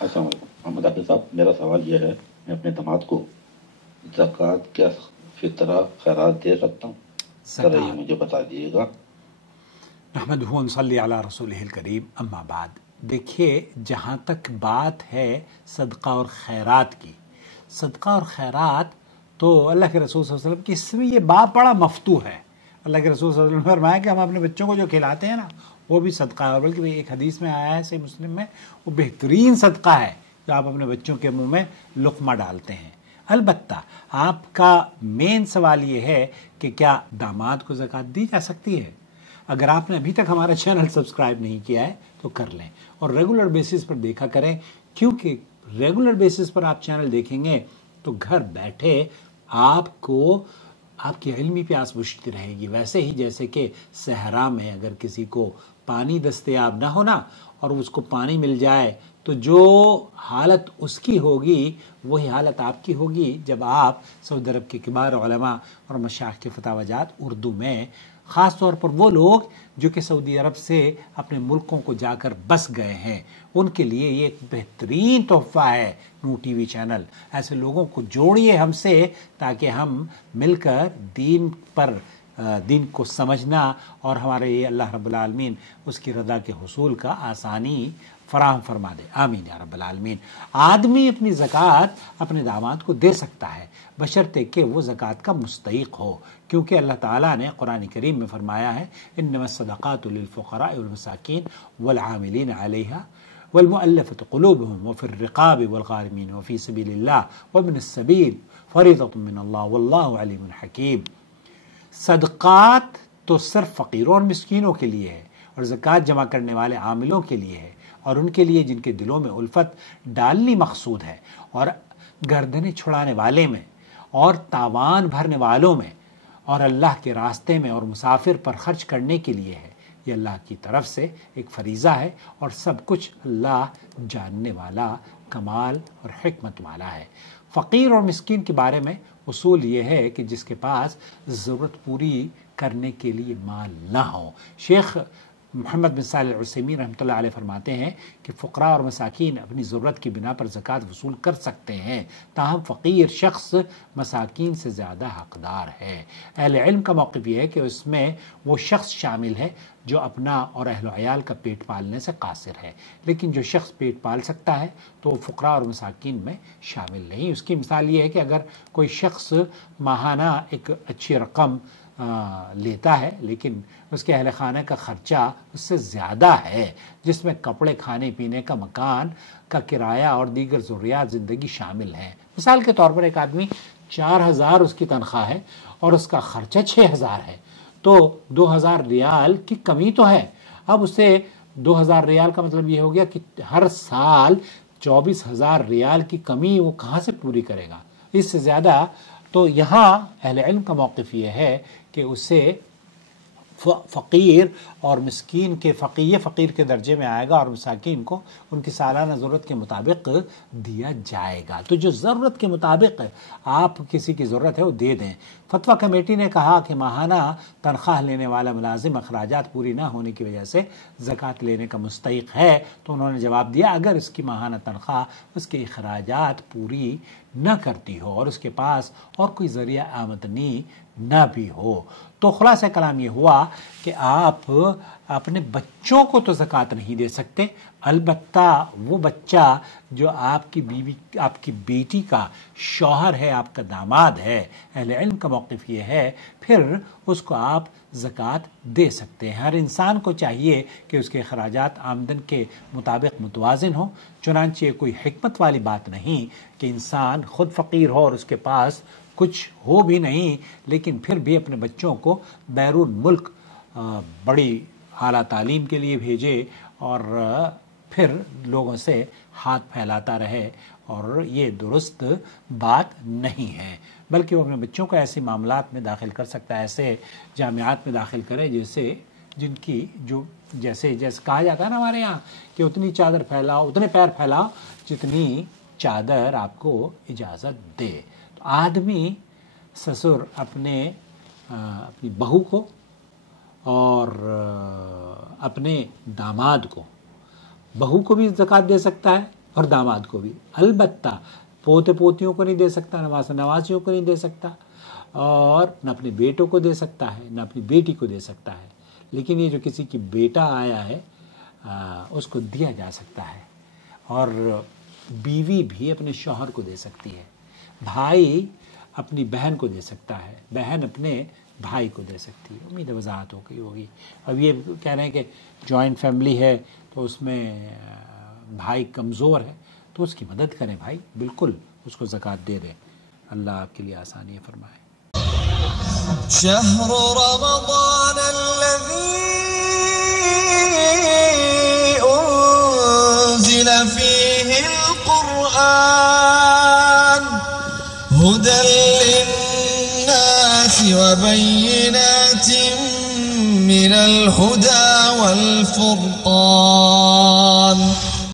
السلام علیکم محمد عاقل صاحب، میرا سوال یہ ہے، میں اپنے داماد کو زکوٰۃ کیا فطرہ خیرات دے سکتا ہوں؟ ذرا یہ مجھے بتا دیجیے گا۔ نحمدہ و نصلی علی رسولہ الکریم، اما بعد۔ دیکھیے، جہاں تک بات ہے صدقہ اور خیرات کی، صدقہ اور خیرات تو اللہ کے رسول صلی اللہ علیہ وسلم کی، اس میں یہ بات بڑا مفتوح ہے۔ اللہ کے رسول صلی اللہ علیہ وسلم نے فرمایا کہ ہم اپنے بچوں کو جو کھلاتے ہیں نا وہ بھی صدقہ ہے، اور بلکہ ایک حدیث میں آیا ہے صحیح مسلم میں، وہ بہترین صدقہ ہے جو آپ اپنے بچوں کے منہ میں لقمہ ڈالتے ہیں۔ البتہ آپ کا مین سوال یہ ہے کہ کیا داماد کو زکوٰۃ دی جا سکتی ہے؟ اگر آپ نے ابھی تک ہمارا چینل سبسکرائب نہیں کیا ہے تو کر لیں، اور ریگولر بیسس پر دیکھا کریں، کیونکہ ریگولر بیسس پر آپ چینل دیکھیں گے تو گھر بیٹھے آپ کو آپ کی علمی پیاس بجھتی رہے گی۔ ویسے ہی جیسے کہ صحرا میں اگر کسی کو پانی دستیاب نہ ہونا اور اس کو پانی مل جائے تو جو حالت اس کی ہوگی وہی حالت آپ کی ہوگی جب آپ سعودی عرب کے کبار علماء اور مشائخ کے فتاوی جات اردو میں، خاص طور پر وہ لوگ جو کہ سعودی عرب سے اپنے ملکوں کو جا کر بس گئے ہیں، ان کے لیے یہ ایک بہترین تحفہ ہے نور ٹی وی چینل۔ ایسے لوگوں کو جوڑیے ہم سے تاکہ ہم مل کر دین کو سمجھنا اور ہمارے یہ اللہ رب العالمین اس کی رضا کے حصول کا آسانی فراہم فرما دے، آمین یا رب العالمین۔ آدمی اپنی زکوٰۃ اپنے داماد کو دے سکتا ہے بشرطے کہ وہ زکوٰۃ کا مستحق ہو، کیونکہ اللہ تعالیٰ نے قرآن کریم میں فرمایا ہے انما الصدقات للفقراء والمساکین والعاملین علیہا والمؤلفة قلوبهم وفي الرقاب والغارمین وفی سبیل اللہ وابن السبیل فریضۃ من اللہ واللہ علیم حکیم۔ صدقات تو صرف فقیروں اور مسکینوں کے لیے ہے، اور زکوٰۃ جمع کرنے والے عاملوں کے لیے ہے، اور ان کے لیے جن کے دلوں میں الفت ڈالنی مقصود ہے، اور گردنیں چھڑانے والے میں، اور تاوان بھرنے والوں میں، اور اللہ کے راستے میں اور مسافر پر خرچ کرنے کے لیے ہے۔ یہ اللہ کی طرف سے ایک فریضہ ہے، اور سب کچھ اللہ جاننے والا، کمال اور حکمت والا ہے۔ فقیر اور مسکین کے بارے میں اصول یہ ہے کہ جس کے پاس ضرورت پوری کرنے کے لیے مال نہ ہو۔ شیخ محمد بن صالح العثیمین رحمۃ اللہ علیہ فرماتے ہیں کہ فقراء اور مساکین اپنی ضرورت کی بنا پر زکوٰۃ وصول کر سکتے ہیں، تاہم فقیر شخص مساکین سے زیادہ حقدار ہے۔ اہل علم کا موقف یہ ہے کہ اس میں وہ شخص شامل ہے جو اپنا اور اہل و عیال کا پیٹ پالنے سے قاصر ہے، لیکن جو شخص پیٹ پال سکتا ہے تو وہ فقراء اور مساکین میں شامل نہیں۔ اس کی مثال یہ ہے کہ اگر کوئی شخص ماہانہ ایک اچھی رقم لیتا ہے لیکن اس کے اہل خانہ کا خرچہ اس سے زیادہ ہے، جس میں کپڑے، کھانے پینے کا، مکان کا کرایہ اور دیگر ضروریات زندگی شامل ہیں۔ مثال کے طور پر ایک آدمی 4000 اس کی تنخواہ ہے اور اس کا خرچہ 6000 ہے، تو 2000 ریال کی کمی تو ہے۔ اب اسے 2000 ریال کا مطلب یہ ہو گیا کہ ہر سال 24000 ریال کی کمی وہ کہاں سے پوری کرے گا؟ اس سے زیادہ تو یہاں اہل علم کا موقف یہ ہے کہ اسے فقیر اور مسکین کے فقیر کے درجے میں آئے گا، اور مساکین کو ان کی سالانہ ضرورت کے مطابق دیا جائے گا۔ تو جو ضرورت کے مطابق آپ کسی کی ضرورت ہے وہ دے دیں۔ فتویٰ کمیٹی نے کہا کہ ماہانہ تنخواہ لینے والا ملازم اخراجات پوری نہ ہونے کی وجہ سے زکوٰۃ لینے کا مستحق ہے، تو انہوں نے جواب دیا اگر اس کی ماہانہ تنخواہ اس کے اخراجات پوری نہ کرتی ہو اور اس کے پاس اور کوئی ذریعہ آمدنی نہ بھی ہو، تو خلاصہ کلام یہ ہوا کہ آپ اپنے بچوں کو تو زکوٰۃ نہیں دے سکتے، البتہ وہ بچہ جو آپ کی بیوی، آپ کی بیٹی کا شوہر ہے، آپ کا داماد ہے، اہل علم کا موقف یہ ہے، پھر اس کو آپ زکوٰۃ دے سکتے ہیں۔ ہر انسان کو چاہیے کہ اس کے اخراجات آمدن کے مطابق متوازن ہوں، چنانچہ یہ کوئی حکمت والی بات نہیں کہ انسان خود فقیر ہو اور اس کے پاس کچھ ہو بھی نہیں لیکن پھر بھی اپنے بچوں کو بیرون ملک بڑی اعلیٰ تعلیم کے لیے بھیجے اور پھر لوگوں سے ہاتھ پھیلاتا رہے، اور یہ درست بات نہیں ہے، بلکہ وہ اپنے بچوں کو ایسے معاملات میں داخل کر سکتا ہے، ایسے جامعات میں داخل کرے جیسے کہا جاتا ہے نا ہمارے یہاں کہ اتنی چادر پھیلاؤ، اتنے پیر پھیلاؤ جتنی چادر آپ کو اجازت دے۔ تو آدمی سسر اپنی بہو کو اور اپنے داماد کو، بہو کو بھی زکوٰۃ دے سکتا ہے اور داماد کو بھی. البتہ پوتے پوتیوں کو نہیں دے سکتا، نوازیوں کو نہیں دے سکتا، اور نہ اپنے بیٹوں کو دے سکتا ہے نہ اپنی بیٹی کو دے سکتا ہے. لیکن یہ جو کسی کی بیٹا آیا ہے اس کو دیا جا سکتا ہے. اور بیوی بھی اپنے شوہر کو دے سکتی ہے، بھائی اپنی بہن کو دے سکتا ہے، بہن اپنے بھائی کو دے سکتی ہے. امید وضاحت ہو گئی ہوگی. اب یہ کہہ رہے ہیں کہ جوائنٹ فیملی ہے تو اس میں بھائی کمزور ہے تو اس کی مدد کریں بھائی، بالکل اس کو زکوٰۃ دے دیں. اللہ آپ کے لیے آسانی فرمائے. شهر رمضان الذي أنزل فيه القرآن هدى للناس وبينات من الهدى والفرقان